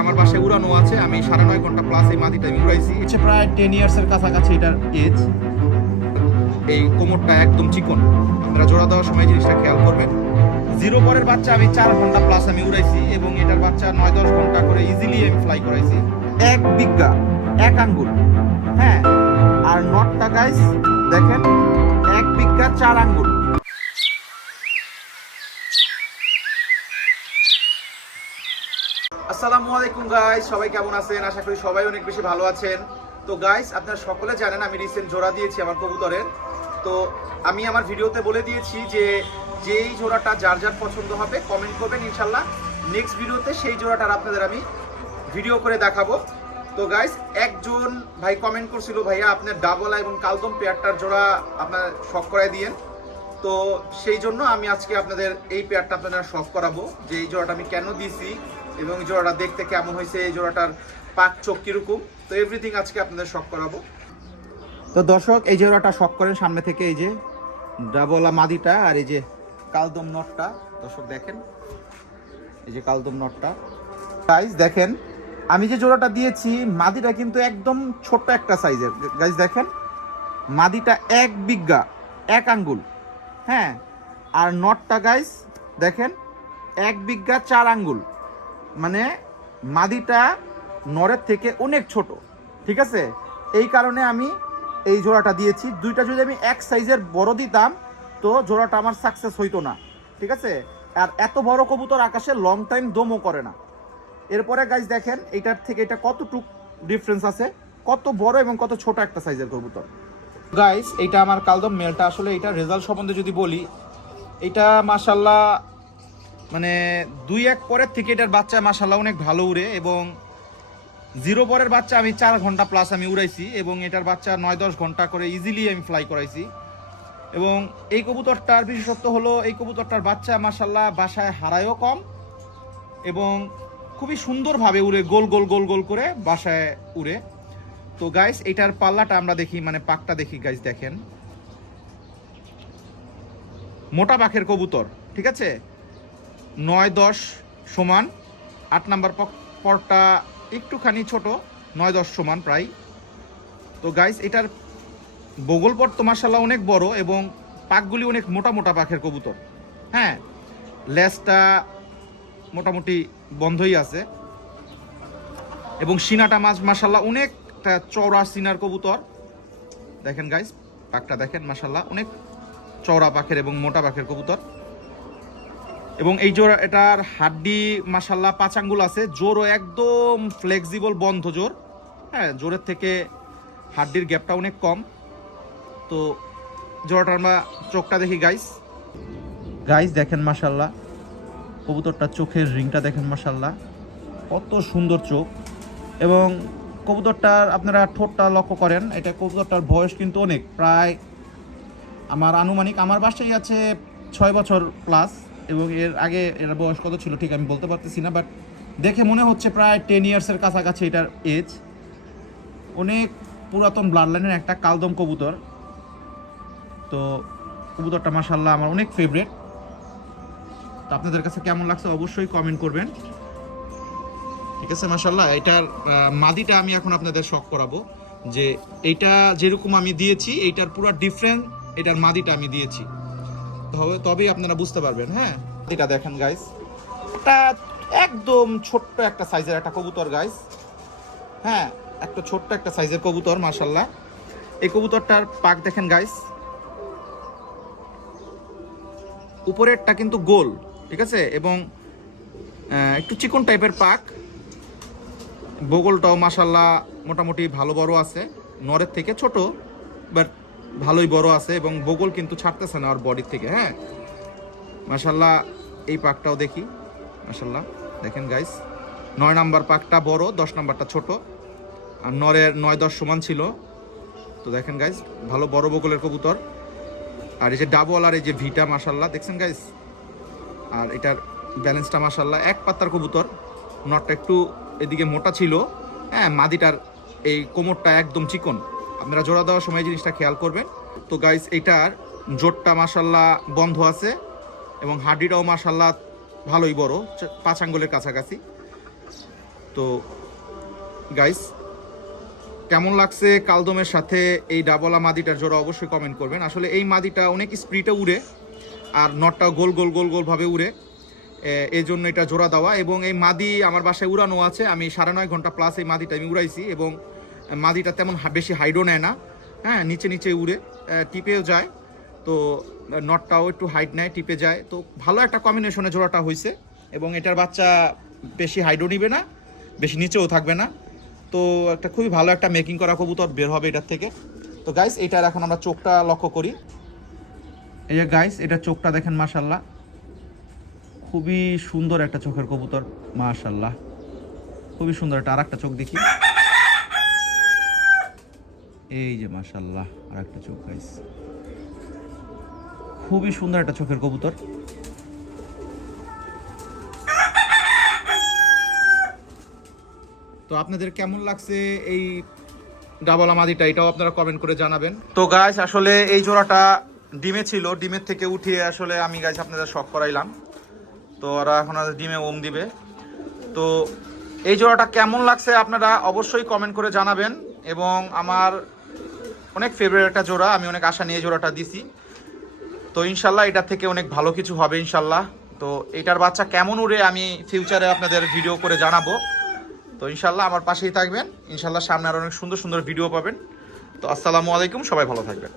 আমার বাসায় উড়ানো আছে, আমি 9.5 ঘন্টা প্লাস এই মাদিটা আমি উড়াইছি। প্রায় 10 ইয়ার্সের কাছাকাছি এটার এজ। এই কোমরটা একদম চিকন, আপনারা জোড়া দেওয়ার সময় জিনিসটা খেয়াল করবেন। জিরো পরের বাচ্চা আমি 4 ঘন্টা প্লাস আমি উড়াইছি এবং এটার বাচ্চা 9-10 ঘন্টা করে ইজিলি আমি ফ্লাই করাইছি। 1 বিঘা 1 আঙ্গুল, হ্যাঁ। আর নটটা গাইস দেখেন 1 বিঘা 4 আঙ্গুল। আসসালামু আলাইকুম গাইস, সবাই কেমন আছেন? আশা করি সবাই অনেক বেশি ভালো আছেন। তো গাইস, আপনারা সকলে জানেন আমি রিসেন্ট জোড়া দিয়েছি আমার কবুতরের। তো আমি আমার ভিডিওতে বলে দিয়েছি যে যেই জোড়াটা যার যার পছন্দ হবে কমেন্ট করবেন, ইনশাল্লাহ নেক্সট ভিডিওতে সেই জোড়াটার আপনাদের আমি ভিডিও করে দেখাবো। তো গাইস, একজন ভাই কমেন্ট করছিল, ভাইয়া আপনার ডাবলা এবং কালদম পেয়ারটার জোড়া আপনার শখ করাই দিয়েন। তো সেই জন্য আমি আজকে আপনাদের এই পেয়ারটা আপনাদের শখ করাবো, যে এই জোড়াটা আমি কেন দিয়েছি এবং এই জোড়াটা দেখতে কেমন হয়েছে, এই জোড়াটার পাক চোখ কিরকম, তো এভরিথিং আজকে আপনাদের শখ করাবো। তো দর্শক, এই জোড়াটা শখ করেন সামনে থেকে, এই যে ডাবলা মাদিটা আর এই যে কালদম নটটা। দর্শক দেখেন, এই যে কালদম নটটা। গাইস দেখেন, আমি যে জোড়াটা দিয়েছি মাদিটা কিন্তু একদম ছোট্ট একটা সাইজের। গাইস দেখেন, মাদিটা 1 বিঘা 1 আঙ্গুল, হ্যাঁ। আর নটটা গাইস দেখেন 1 বিঘা 4 আঙ্গুল, মানে মাদিটা নরের থেকে অনেক ছোট, ঠিক আছে। এই কারণে আমি এই জোড়াটা দিয়েছি। দুইটা যদি আমি এক সাইজের বড় দিতাম তো জোড়াটা আমার সাকসেস হইতো না, ঠিক আছে। আর এত বড় কবুতর আকাশে লং টাইম দমও করে না। এরপরে গাইস দেখেন এইটার থেকে এটা কতটুক ডিফারেন্স আছে, কত বড় এবং কত ছোট একটা সাইজের কবুতর। গাইস, এইটা আমার কালদম মেলটা। আসলে এটা রেজাল্ট সম্বন্ধে যদি বলি, এটা মাশাল্লাহ মানে 2-1 পরের থেকে এটার বাচ্চা মাশাল্লাহ অনেক ভালো উড়ে, এবং 0 পরের বাচ্চা আমি 4 ঘন্টা প্লাস আমি উড়াইছি এবং এটার বাচ্চা 9-10 ঘন্টা করে ইজিলি আমি ফ্লাই করাইছি। এবং এই কবুতরটার বিশেষত্ব হলো এই কবুতরটার বাচ্চা মাশাল্লাহ বাসায় হারায়ও কম এবং খুবই সুন্দরভাবে উড়ে, গোল গোল গোল গোল করে বাসায় উড়ে। তো গাইস, এটার পাল্লাটা আমরা দেখি, মানে পাকটা দেখি। গাইস দেখেন, মোটা পাখের কবুতর, ঠিক আছে। 9-10 সমান, 8 নাম্বার পরটা একটুখানি ছোট, 9-10 সমান প্রায়। তো গাইস, এটার বগল পর তো মাশাল্লাহ অনেক বড় এবং পাকগুলি অনেক মোটা মোটা পাখের কবুতর, হ্যাঁ। লেজটা মোটামুটি বন্ধই আছে এবং সিনাটা মাশাল্লাহ অনেকটা চওড়া সিনার কবুতর। দেখেন গাইস, পাকটা দেখেন মাশাল্লাহ অনেক চওড়া পাখের এবং মোটা পাখের কবুতর। এবং এই জোড়া এটার হাড্ডি মাশাল্লাহ 5 আঙ্গুল আছে, জোরও একদম ফ্লেক্সিবল বন্ধ জোর, হ্যাঁ। জোরের থেকে হাড্ডির গ্যাপটা অনেক কম। তো জোড়াটার আমরা চোখটা দেখি গাইস। গাইস দেখেন মাশাল্লাহ কবুতরটার চোখের রিংটা দেখেন মাশাল্লাহ কত সুন্দর চোখ। এবং কবুতরটার আপনারা ঠোঁটটা লক্ষ্য করেন, এটা কবুতরটার বয়স কিন্তু অনেক, প্রায় আমার আনুমানিক আমার বাসায় আছে 6 বছর প্লাস, এবং এর আগে এর বয়স কত ছিল ঠিক আমি বলতে পারতেছি না, বাট দেখে মনে হচ্ছে প্রায় 10 ইয়ার্সের কাছাকাছি এটার এজ। অনেক পুরাতন ব্লাড লাইনের একটা কালদম কবুতর। তো কবুতরটা মাশাল্লাহ আমার অনেক ফেভারিট। তো আপনাদের কাছে কেমন লাগছে অবশ্যই কমেন্ট করবেন, ঠিক আছে। মাশাল্লাহ এটার মাদিটা আমি এখন আপনাদের শখ করাবো, যে এইটা যেরকম আমি দিয়েছি এইটার পুরো ডিফারেন্ট এটার মাদিটা আমি দিয়েছি, তবেই আপনারা বুঝতে পারবেন, হ্যাঁ। এটা দেখেন গাইস, এটা একদম ছোট্ট একটা সাইজের একটা কবুতর গাইস, হ্যাঁ। একটা ছোট্ট একটা সাইজের কবুতর মাশাল্লাহ। এই কবুতরটার পাক দেখেন গাইস, উপরেরটা কিন্তু গোল, ঠিক আছে, এবং একটু চিকন টাইপের পাক। বগলটাও মাশাল্লাহ মোটামুটি ভালো বড় আছে, নরের থেকে ছোট বাট ভালোই বড় আছে, এবং বগল কিন্তু ছাড়তেছে না ওর বডির থেকে, হ্যাঁ। মাশাল্লাহ এই পাকটাও দেখি, মাশাল্লাহ দেখেন গাইস, 9 নাম্বার পাকটা বড়, 10 নাম্বারটা ছোট, আর নরের 9-10 সমান ছিল। তো দেখেন গাইস, ভালো বড় বগলের কবুতর। আর এই যে ডাবল আর এই যে ভিটা মাশাল্লাহ দেখছেন গাইস, আর এটার ব্যালেন্সটা মাশাল্লাহ এক পাত্তার কবুতর। নটটা একটু এদিকে মোটা ছিল, হ্যাঁ। মাদিটার এই কোমরটা একদম চিকন, আপনারা জোড়া দেওয়ার সময় জিনিসটা খেয়াল করবেন। তো গাইস, এটার জোটটা মাশাল্লাহ বন্ধ আছে এবং হাড্ডিটাও মাশাল্লাহ ভালোই বড়, 5 আঙ্গুলের কাছাকাছি। তো গাইস, কেমন লাগছে কালদমের সাথে এই ডাবলা মাদিটার জোড়া অবশ্যই কমেন্ট করবেন। আসলে এই মাদিটা অনেক স্পিডে উড়ে আর নটটা গোল গোল গোল গোলভাবে উড়ে, এই জন্য এটা জোড়া দেওয়া। এবং এই মাদি আমার বাসায় উড়ানো আছে, আমি 9.5 ঘন্টা প্লাস এই মাদিটা আমি উড়াইছি। এবং মাদিটা তেমন বেশি হাইডও নেয় না, হ্যাঁ, নিচে নিচে উড়ে, টিপেও যায়। তো নটটাও একটু হাইট নেয়, টিপে যায়। তো ভালো একটা কম্বিনেশনে জোড়াটা হয়েছে। এবং এটার বাচ্চা বেশি হাইডও নিবে না, বেশি নিচেও থাকবে না। তো একটা খুবই ভালো একটা মেকিং করা কবুতর বের হবে এটার থেকে। তো গাইস, এটার এখন আমরা চোখটা লক্ষ্য করি। এই যে গাইস, এটা চোখটা দেখেন, মাশাল্লাহ, খুবই সুন্দর একটা চোখের কবুতর, মাশাল্লাহ, খুবই সুন্দর। একটা আর একটা চোখ দেখি, এই যে মাশাল্লাহ, আর একটা চোখ গাইস, খুবই সুন্দর একটা চোখের কবুতর। তো আপনাদের কেমন লাগছে এই ডাবলা মাদিটা, এটাও আপনারা কমেন্ট করে জানাবেন। তো গাইস, আসলে এই জোড়াটা ডিমে ছিল, ডিমের থেকে উঠিয়ে আসলে আমি গাইস আপনাদের শখ করাইলাম। তো ওরা এখন ডিমে ওম দিবে। তো এই জোড়াটা কেমন লাগছে আপনারা অবশ্যই কমেন্ট করে জানাবেন। এবং আমার অনেক ফেভারিট একটা জোড়া, আমি অনেক আশা নিয়ে জোড়াটা দিছি। তো ইনশাল্লাহ এটা থেকে অনেক ভালো কিছু হবে ইনশাল্লাহ। তো এটার বাচ্চা কেমন উড়ে আমি ফিউচারে আপনাদের ভিডিও করে জানাবো। তো ইনশাল্লাহ আমার পাশেই থাকবেন, ইনশাল্লাহ সামনে আরো অনেক সুন্দর সুন্দর ভিডিও পাবেন। তো আসসালামু আলাইকুম, সবাই ভালো থাকবেন।